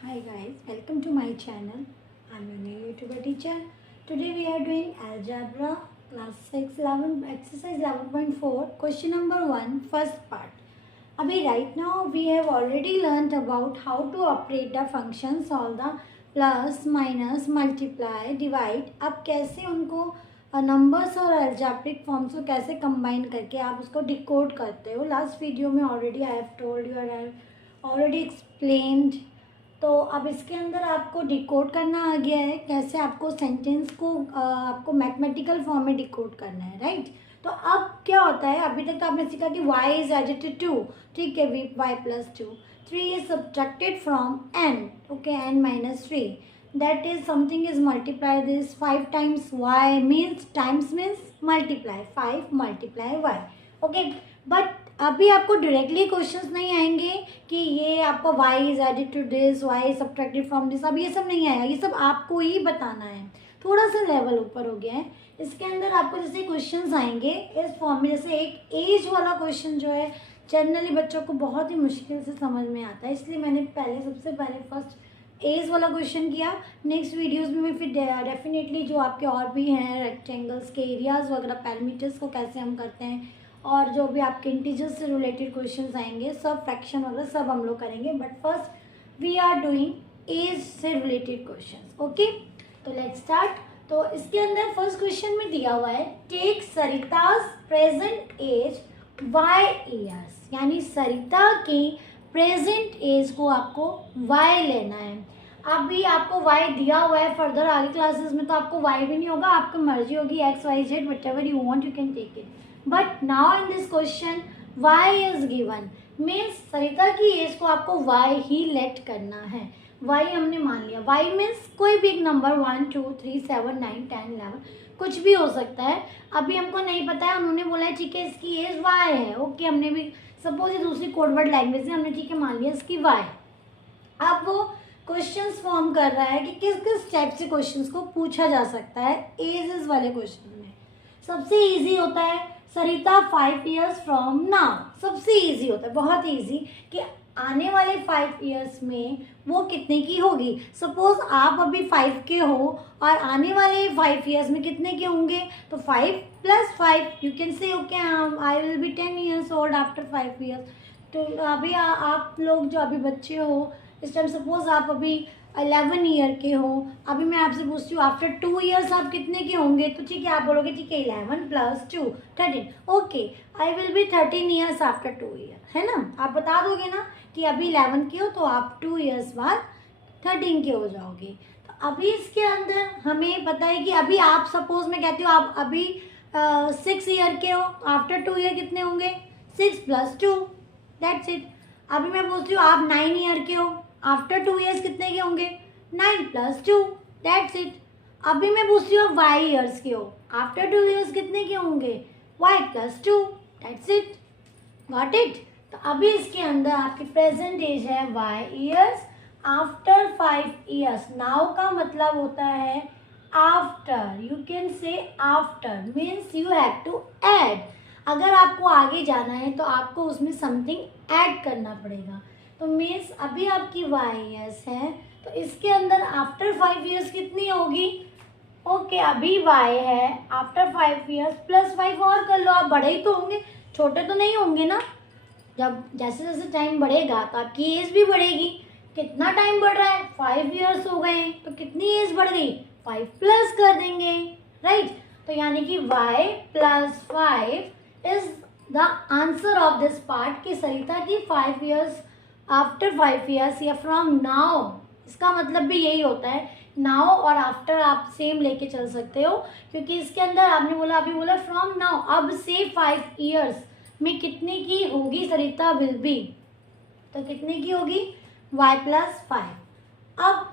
Hi guys, welcome to my channel. I'm your new YouTuber teacher. Today we are doing algebra class 6 11 exercise 11.4 question number 1 first part. Abhi right now we have already learnt about how to operate the functions all the plus minus multiply divide. अब कैसे उनको numbers और algebraic forms को कैसे combine करके आप उसको decode करते हो. लास्ट वीडियो में already I have told you I have already explained. तो अब इसके अंदर आपको डिकोड करना आ गया है, कैसे आपको सेंटेंस को आपको मैथमेटिकल फॉर्म में डिकोड करना है, राइट. तो अब क्या होता है, अभी तक तो आपने सीखा कि y इज एडेड टू 2, ठीक है, y plus 2, 3 is subtracted from n, okay, n minus 3, that is something is multiply this 5 times y means multiply 5 multiply y, okay. But अभी आपको डायरेक्टली क्वेश्चंस नहीं आएंगे कि ये आपको y is added to this, y is subtracted from this. अब ये सब नहीं आएगा, ये सब आपको ही बताना है. थोड़ा सा लेवल ऊपर हो गया है. इसके अंदर आपको जैसे क्वेश्चंस आएंगे इस फॉर्म में, जैसे एक एज वाला क्वेश्चन जो है जनरली बच्चों को बहुत ही मुश्किल से समझ में आता है, इसलिए मैंने सबसे पहले फर्स्ट एज वाला क्वेश्चन किया. नेक्स्ट वीडियोस में फिर डेफिनेटली जो आपके और भी हैं रेक्टेंगल्स के एरियाज वगैरह, पैरामीटर्स को कैसे हम करते हैं, और जो भी आपके इंटीजर्स से रिलेटेड क्वेश्चंस आएंगे, सब फ्रैक्शन वगैरह सब हम लोग करेंगे. But first we are doing age से रिलेटेड क्वेश्चंस, ओके. तो लेट्स स्टार्ट. तो इसके अंदर फर्स्ट क्वेश्चन में दिया हुआ है take Sarita's present age y years, यानी सरिता की प्रेजेंट एज को आपको y लेना है. अभी आपको y दिया हुआ है, फर्दर आगे क्लासेस में तो आपको y भी नहीं होगा, आपकी मर्जी होगी, x y z whatever you want you can take it. But now in this question y is given, means Sarita की एज को आपको y ही लेट करना है. y हमने मान लिया, y मीन्स कोई भी एक नंबर 1 2 3 7 9 10 11 कुछ भी हो सकता है. अभी हमको नहीं पता है, उन्होंने बोला है ठीक है इसकी एज y है, ओके. हमने भी सपोज ये दूसरी कोडवर्ड लैंग्वेज है, हमने ठीक है मान लिया इसकी y. अब वो क्वेश्चंस फॉर्म कर रहा है कि किस किस टाइप से क्वेश्चंस को पूछा जा सकता है एजेस वाले क्वेश्चन में. सबसे इजी होता है सरिता 5 ईयर्स फ्रॉम नाउ, सबसे इजी होता है, बहुत ईजी, कि आने वाले 5 ईयर्स में वो कितने की होगी. सपोज आप अभी 5 के हो और आने वाले 5 ईयर्स में कितने के होंगे, तो 5 प्लस 5 यू कैन से okay I will be 10 years old after 5 years. तो अभी आप लोग जो अभी बच्चे हो इस टाइम, सपोज आप अभी 11 ईयर के हो, अभी मैं आपसे पूछती हूँ आफ्टर 2 ईयर्स आप कितने के होंगे, तो ठीक है आप बोलोगे ठीक है 11 plus 2 13, okay I will be 13 years after 2 year, है ना. आप बता दोगे ना कि अभी 11 के हो तो आप 2 ईयर्स बाद 13 के हो जाओगे. तो अभी इसके अंदर हमें पता है कि अभी आप सपोज मैं कहती हूँ आप अभी 6 ईयर के हो, आफ्टर 2 ईयर कितने होंगे 6 प्लस 2, दैट्स इट. अभी मैं पूछती हूँ आप 9 ईयर के हो, आफ्टर 2 ईयर्स कितने के होंगे 9 प्लस 2, दैट्स इट. अभी मैं पूछती हूँ y ईयर्स के हो, आफ्टर 2 ईयर्स कितने के होंगे y plus 2, that's it. Got it. तो अभी इसके अंदर आपकी प्रेजेंट एज है y years after 5 years. Now का मतलब होता है after, you can say after means you have to add. अगर आपको आगे जाना है तो आपको उसमें समथिंग ऐड करना पड़ेगा. तो मीन्स अभी आपकी y ईयर्स है, तो इसके अंदर आफ्टर 5 ईयर्स कितनी होगी, ओके अभी y है, आफ्टर 5 ईयर्स प्लस 5 और कर लो. आप बड़े ही तो होंगे, छोटे तो नहीं होंगे ना. जब जैसे जैसे टाइम बढ़ेगा तो आपकी एज भी बढ़ेगी. कितना टाइम बढ़ रहा है 5 ईयर्स हो गए, तो कितनी एज बढ़ गई 5 प्लस कर देंगे, राइट. तो यानी कि y plus 5 is the answer of this part, कि सरिता की 5 ईयर्स आफ्टर 5 ईयर्स या फ्रॉम नाउ. इसका मतलब भी यही होता है, नाउ और आफ्टर आप सेम लेके चल सकते हो, क्योंकि इसके अंदर आपने बोला अभी बोला फ्रॉम नाउ, अब से 5 ईयर्स में कितने की होगी सरिता विल बी, तो कितने की होगी y प्लस 5. अब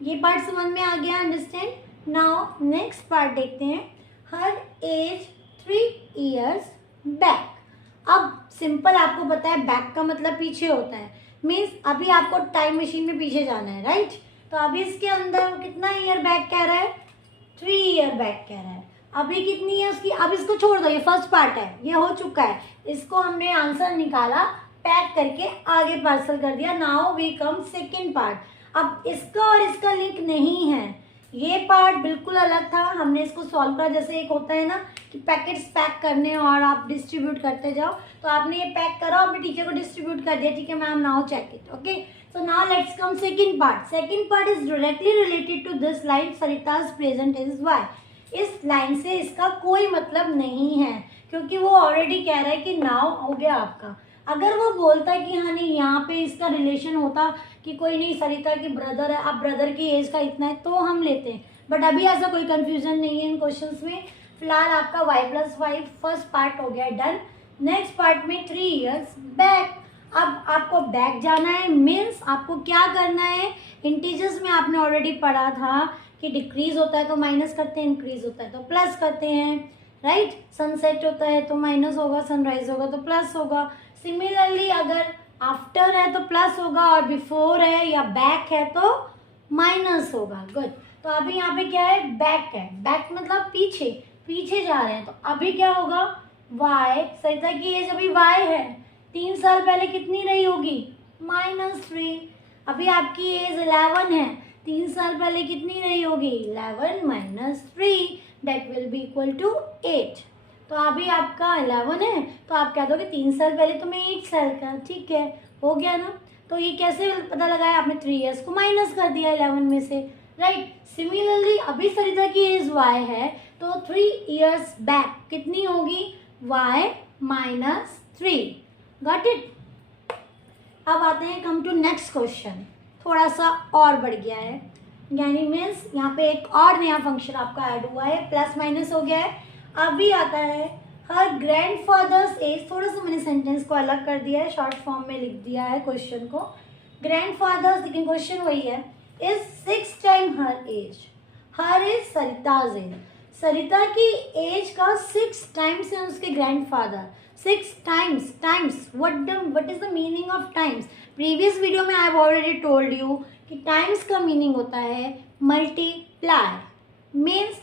ये पार्ट समझ में आ गया, अंडरस्टैंड. नाउ नेक्स्ट पार्ट देखते हैं, हर एज 3 ईयर्स बैक. अब सिंपल आपको पता है बैक का मतलब पीछे होता है, मीन्स अभी आपको टाइम मशीन में पीछे जाना है, राइट. तो अभी इसके अंदर कितना ईयर बैक कह रहा है 3 ईयर बैक कह रहा है. अभी कितनी है उसकी, अब इसको छोड़ दो, ये फर्स्ट पार्ट है, ये हो चुका है, इसको हमने आंसर निकाला पैक करके आगे पार्सल कर दिया. Now we come second part. अब इसका और इसका लिंक नहीं है, ये पार्ट बिल्कुल अलग था, हमने इसको सॉल्व करा। जैसे एक होता है ना कि पैकेट्स पैक करने और आप डिस्ट्रीब्यूट करते जाओ, तो आपने ये पैक करा और टीचर को डिस्ट्रीब्यूट कर दिया, ठीक है ma'am, now check it, okay. So now let's come second part. Second part is directly related to this line, Sarita's present is Y. इस लाइन से इसका कोई मतलब नहीं है, क्योंकि वो ऑलरेडी कह रहा है कि नाउ हो गया आपका। अगर वो बोलता कि हाँ नहीं यहाँ पे इसका रिलेशन होता कि कोई नहीं सरिता की ब्रदर है, अब ब्रदर की एज का इतना है, तो हम लेते हैं, बट अभी ऐसा कोई कंफ्यूजन नहीं है इन क्वेश्चंस में। फिलहाल आपका y+5 फर्स्ट पार्ट हो गया डन। नेक्स्ट पार्ट में 3 years बैक। अब आपको बैक जाना है, मीन्स आपको क्या करना है, इंटीजर्स में आपने ऑलरेडी पढ़ा था कि डिक्रीज होता है तो माइनस करते हैं, इंक्रीज होता है तो प्लस करते हैं, राइट। सनसेट होता है तो माइनस होगा, सनराइज होगा तो प्लस होगा। सिमिलरली अगर आफ्टर है तो प्लस होगा और बिफोर है या बैक है तो माइनस होगा। गुड। तो अभी यहाँ पे क्या है, बैक है, बैक मतलब पीछे, पीछे जा रहे हैं, तो अभी क्या होगा, y, सरिता की एज अभी y है, 3 साल पहले कितनी रही होगी, -3। अभी आपकी एज 11 है, 3 साल पहले कितनी रही होगी, 11 - 3, that will be equal to 8। तो अभी आपका 11 है, तो आप कह दोगे 3 साल पहले तो मैं 8 साल का, ठीक है, हो गया ना। तो ये कैसे पता लगाया आपने, 3 years को माइनस कर दिया 11 में से, राइट। सिमिलरली अभी सरिता की एज y है, तो 3 years बैक कितनी होगी, y - 3। Got it. अब आते हैं, कम टू नेक्स्ट क्वेश्चन, थोड़ा सा और बढ़ गया है, यानी मीन्स यहाँ पे एक और नया फंक्शन आपका ऐड हुआ है, प्लस माइनस हो गया है। अभी आता है हर ग्रैंडफादर्स एज, थोड़ा सा मैंने सेंटेंस को अलग कर दिया है, शॉर्ट फॉर्म में लिख दिया है क्वेश्चन को, ग्रैंडफादर्स, लेकिन क्वेश्चन वही है, is 6 times her age. Her is Sarita's age, Sarita की एज का 6 times है उसके grandfather. 6 times, times, what is the meaning of times. Previous video में I have already told you कि टाइम्स का मीनिंग होता है मल्टीप्लाई, मीन्स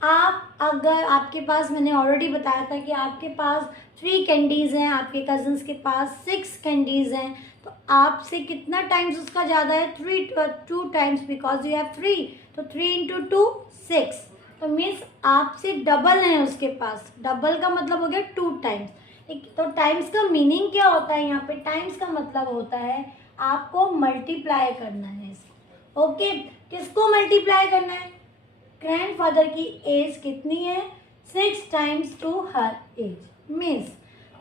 आप अगर आपके पास, मैंने ऑलरेडी बताया था कि आपके पास 3 कैंडीज़ हैं, आपके कजन्स के पास 6 कैंडीज़ हैं, तो आपसे कितना टाइम्स उसका ज़्यादा है, 2 times, बिकॉज यू हैव 3, तो 3 × 2 6, तो मीन्स आपसे डबल है उसके पास। डबल का मतलब हो गया 2 times। तो टाइम्स का मीनिंग क्या होता है यहाँ पे, टाइम्स का मतलब होता है आपको मल्टीप्लाई करना है, ओके। किसको मल्टीप्लाई करना है, ग्रैंडफादर की एज कितनी है, 6 times to her age, means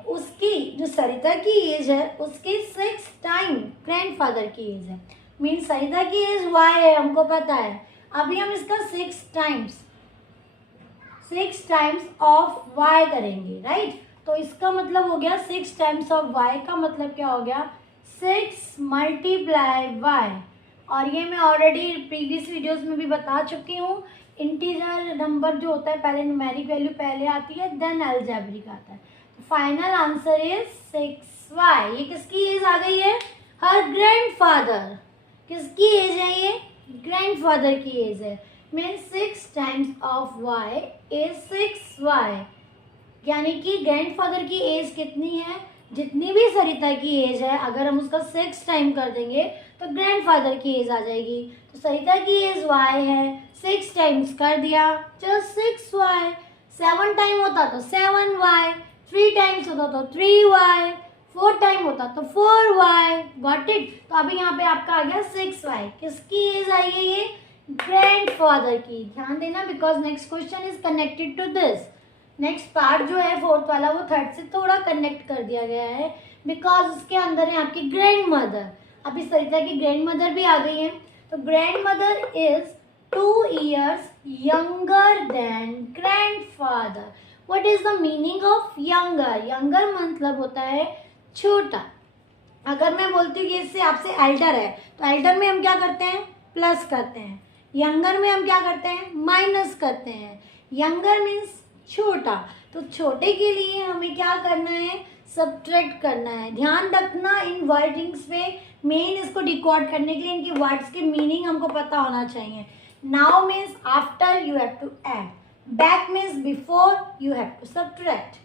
उसकी जो सरिता की एज है उसके 6 times ग्रैंडफादर की एज है, मीन्स सरिता की एज y है, हमको पता है। अभी हम इसका 6 times ऑफ y करेंगे, राइट। तो इसका मतलब हो गया 6 times ऑफ y का मतलब क्या हो गया, 6 × y। और ये मैं ऑलरेडी प्रीवियस वीडियोस में भी बता चुकी हूँ, इंटीजर नंबर जो होता है पहले न्यूमेरिक वैल्यू पहले आती है, देन अलजेब्रिक आता है। तो फाइनल आंसर इज 6y। ये किसकी एज आ गई है, हर ग्रैंडफादर। किसकी एज है ये, ग्रैंडफादर की एज है, means 6 times of y is 6y, यानी कि ग्रैंडफादर की एज कितनी है, जितनी भी सरिता की एज है, अगर हम उसका 6 times कर देंगे तो ग्रैंडफादर की एज आ जाएगी। तो सरिता की एज y है, 6 times कर दिया, जस्ट 6y। 7 times होता तो 7y, 3 times होता तो 3y, 4 times होता तो 4y। Got it. तो अभी यहाँ पे आपका आ गया 6y। किसकी एज आई है ये, ग्रैंडफादर की। ध्यान देना, because next question is connected to this. Next part जो है 4th वाला, वो 3rd से थोड़ा कनेक्ट कर दिया गया है, बिकॉज उसके अंदर है आपकी ग्रैंड मदर। अभी सरिता की ग्रैंड मदर भी आ गई है, तो grand mother is 2 years younger than grandfather। What is the meaning of younger? younger मतलब होता है छोटा। अगर मैं बोलती हूँ कि इससे आपसे एल्डर है, तो एल्डर में हम क्या करते हैं, प्लस करते हैं, यंगर में हम क्या करते हैं, माइनस करते हैं। यंगर मीन्स छोटा, तो छोटे के लिए हमें क्या करना है, सब्ट्रैक्ट करना है। ध्यान रखना इन वर्डिंग्स पे, मेन इसको डिकोड करने के लिए इनके वर्ड्स के मीनिंग हमको पता होना चाहिए। Now means after, you have to add. Back means before, you have to subtract.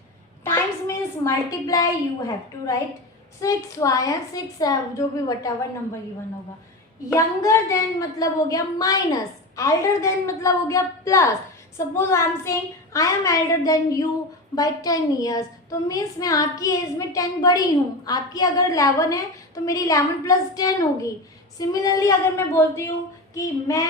Times means multiply, you have to write 6y and 6 जो भी whatever number given होगा। यंगर देन मतलब हो गया माइनस, एल्डर देन मतलब हो गया plus. Suppose I am saying I am elder than you by 10 years, तो मीन्स मैं आपकी एज में 10 बड़ी हूँ। आपकी अगर 11 है तो मेरी 11 प्लस 10 होगी। सिमिलरली अगर मैं बोलती हूँ कि मैं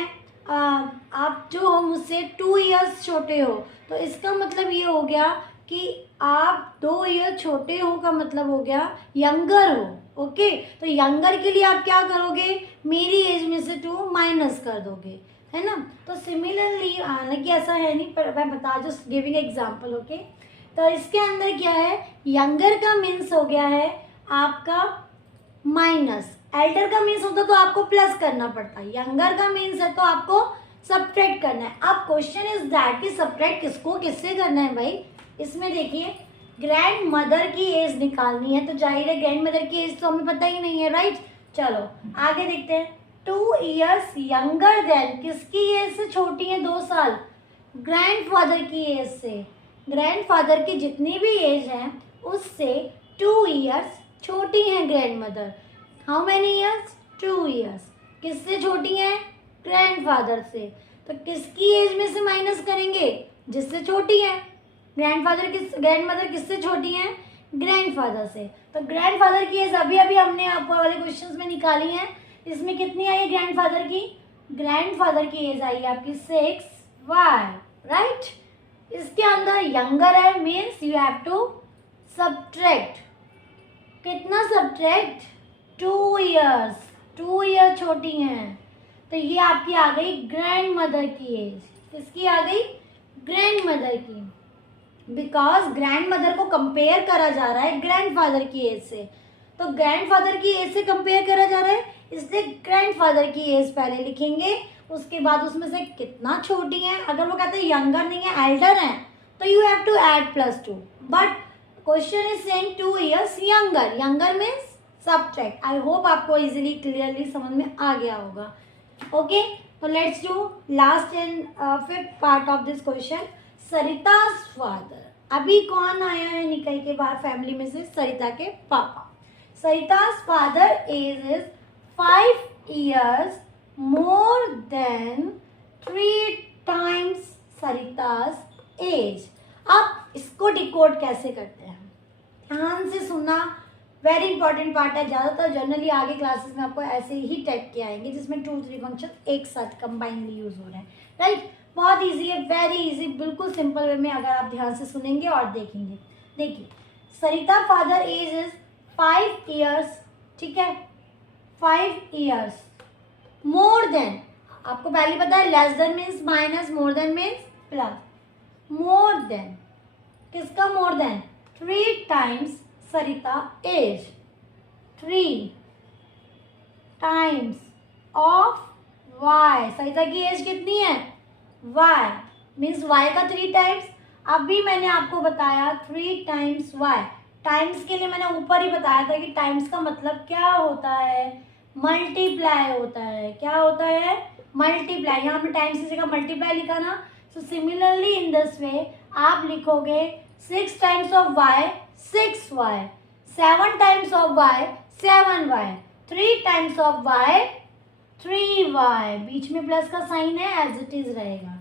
आप जो हो मुझसे 2 ईयर्स छोटे हो, तो इसका मतलब ये हो गया कि आप 2 ईयर छोटे हो का मतलब हो गया यंगर हो। ओके, तो यंगर के लिए आप क्या करोगे, मेरी एज में से 2 माइनस कर दोगे, है ना। तो सिमिलरली हालांकि ऐसा है नहीं, पर मैं बता जस्ट गिविंग एग्जांपल। ओके, तो इसके अंदर क्या है, यंगर का मीन्स हो गया है आपका माइनस, एल्डर का मीन्स होता तो आपको प्लस करना पड़ता, यंगर का मीन्स है तो आपको सब्ट्रैक्ट करना है। अब क्वेश्चन इज दैट कि सब्ट्रैक्ट किसको किससे करना है भाई। इसमें देखिए ग्रैंड मदर की एज निकालनी है, तो जाहिर है ग्रैंड मदर की एज तो हमें पता ही नहीं है, राइट। चलो आगे देखते हैं। 2 ईयर्स यंगर देन, किसकी एज से छोटी है 2 साल, ग्रैंडफादर की एज से। ग्रैंडफादर की जितनी भी एज है उससे 2 ईयर्स छोटी है grand mother. How many years, 2 years. किससे छोटी है, ग्रैंडफादर से। तो किसकी एज में से माइनस करेंगे, जिससे छोटी है। ग्रैंडमदर किससे छोटी है, ग्रैंडफादर से। तो ग्रैंडफादर की एज अभी अभी हमने आपको वाले क्वेश्चंस में निकाली है। इसमें कितनी आई है ग्रैंडफादर की, ग्रैंडफादर की एज आई है आपकी 6y, राइट। इसके अंदर यंगर है, means you have to subtract, कितना सब्ट्रैक्ट, 2 ईयर्स, 2 ईयर छोटी हैं। तो ये आपकी आ गई ग्रैंड मदर की एज। किसकी आ गई, ग्रैंड मदर की, बिकॉज ग्रैंड मदर को कंपेयर करा जा रहा है ग्रैंडफादर की एज से। तो ग्रैंडफादर की एज से कंपेयर करा जा रहा है, इसलिए ग्रैंडफादर की एज पहले लिखेंगे, उसके बाद उसमें से कितना छोटी है। अगर वो कहते हैं यंगर नहीं है एल्डर है, तो you have to add +2, but question is saying 2 years younger, younger means subtract. I hope आपको इजीली क्लियरली समझ में आ गया होगा। ओके, तो let's do last and 5th part of this question. Sarita's father, अभी कौन आया है निकल के बाहर फैमिली में से, सरिता के पापा। Sarita's father age is 5 years more than 3 times Sarita's age. अब इसको डिकोड कैसे करते हैं, ध्यान से सुनना, वेरी इंपॉर्टेंट पार्ट है। ज़्यादातर जनरली आगे क्लासेस में आपको ऐसे ही टाइप के आएंगे जिसमें 2-3 फंक्शन एक साथ कंबाइनली यूज हो रहे हैं, राइट। बहुत इजी है, वेरी इजी, बिल्कुल सिंपल वे में अगर आप ध्यान से सुनेंगे और देखेंगे। देखिए सरिता फादर एज इज 5 ईयर्स, ठीक है, 5 ईयर्स मोर देन, आपको पहले पता है less than means minus, more than means plus. More than, किसका more than, 3 times Sarita age, 3 times of y। Sarita की एज कितनी है, y, मीन्स y का 3 टाइम्स। अभी मैंने आपको बताया 3 टाइम्स y। टाइम्स के लिए मैंने ऊपर ही बताया था कि टाइम्स का मतलब क्या होता है, मल्टीप्लाई होता है। क्या होता है, मल्टीप्लाई। यहाँ पे टाइम्स की जगह मल्टीप्लाई लिखा ना, so similarly in this way आप लिखोगे 6 times of y 6y, 7 times of y 7y, 3 times of y 3y, बीच में प्लस का साइन है, एज इट इज रहेगा।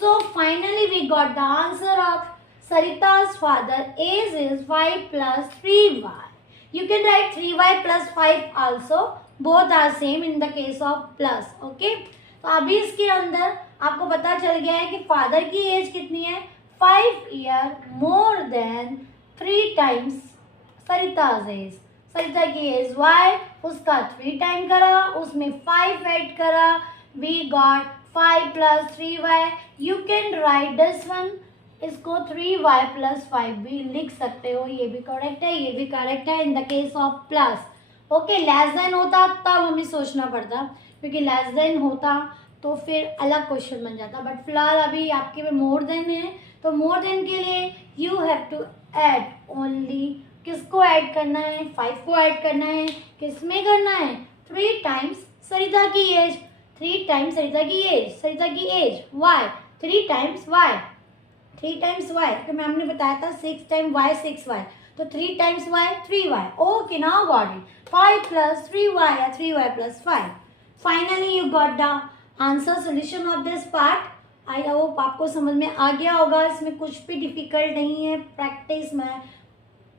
So finally we got the answer of Sarita's father age is 5 plus 3y. You can write 3y plus 5 also. Both are same in the case of plus. Okay? तो अभी इसके अंदर आपको पता चल गया है कि फादर की एज कितनी है, 5 year more than 3 times Sarita's age. Sarita की एज y, उसका 3 टाइम करा, उसमें 5 ऐड करा, we got 5 plus 3y. You can write this one, इसको 3y plus 5 भी लिख सकते हो, ये भी करेक्ट है, ये भी करेक्ट है in the case of plus. Okay, less than होता तब हमें सोचना पड़ता, क्योंकि लेस देन होता तो फिर अलग क्वेश्चन बन जाता, बट फिलहाल अभी आपके में मोर देन है, तो मोर देन के लिए you have to add only, किसको ऐड करना है, 5 को ऐड करना है। किस में करना है, 3 टाइम्स सरिता की एज, 3 टाइम्स सरिता की एज, सरिता की age y, 3 times y, 3 times y, तो मैम ने बताया था 6 टाइम y 6y, तो 3 times y 3y। Okay, now got it, 5 plus 3y या 3y plus 5। Finally you got the answer solution of this part. I hope आपको समझ में आ गया होगा। इसमें कुछ भी डिफिकल्ट नहीं है। प्रैक्टिस, मैं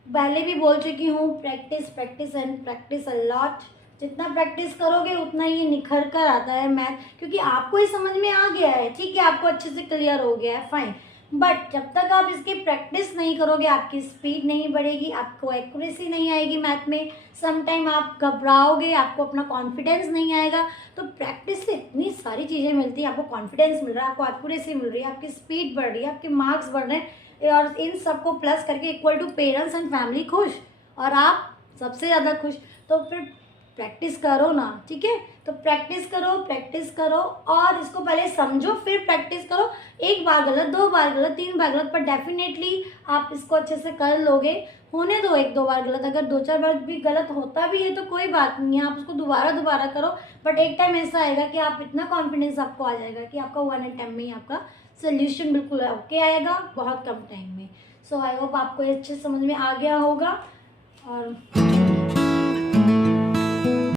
पहले भी बोल चुकी हूँ, practice practice and practice a lot. जितना प्रैक्टिस करोगे उतना ये निखर कर आता है मैथ, क्योंकि आपको ही समझ में आ गया है, ठीक है, आपको अच्छे से क्लियर हो गया है, फाइन। बट जब तक आप इसकी प्रैक्टिस नहीं करोगे आपकी स्पीड नहीं बढ़ेगी, आपको एक्यूरेसी नहीं आएगी मैथ में। समटाइम आप घबराओगे, आपको अपना कॉन्फिडेंस नहीं आएगा। तो प्रैक्टिस से इतनी सारी चीज़ें मिलती हैं। आपको कॉन्फिडेंस मिल रहा है, आपको एक्यूरेसी मिल रही है, आपकी स्पीड बढ़ रही है, आपके मार्क्स बढ़ रहे हैं, और इन सबको प्लस करके equal to parents and family खुश, और आप सबसे ज़्यादा खुश। तो फिर प्रैक्टिस करो ना, ठीक है। तो प्रैक्टिस करो और इसको पहले समझो, फिर प्रैक्टिस करो। एक बार गलत, दो बार गलत, तीन बार गलत, पर डेफिनेटली आप इसको अच्छे से कर लोगे। होने दो एक दो बार गलत, अगर दो चार बार भी गलत होता भी है तो कोई बात नहीं है, आप उसको दोबारा करो। बट एक टाइम ऐसा आएगा कि आप इतना कॉन्फिडेंस आपको आ जाएगा कि आपका वन टाइम में ही आपका सोल्यूशन बिल्कुल ओके आएगा, बहुत कम टाइम में। सो आई होप आपको ये अच्छे समझ में आ गया होगा। और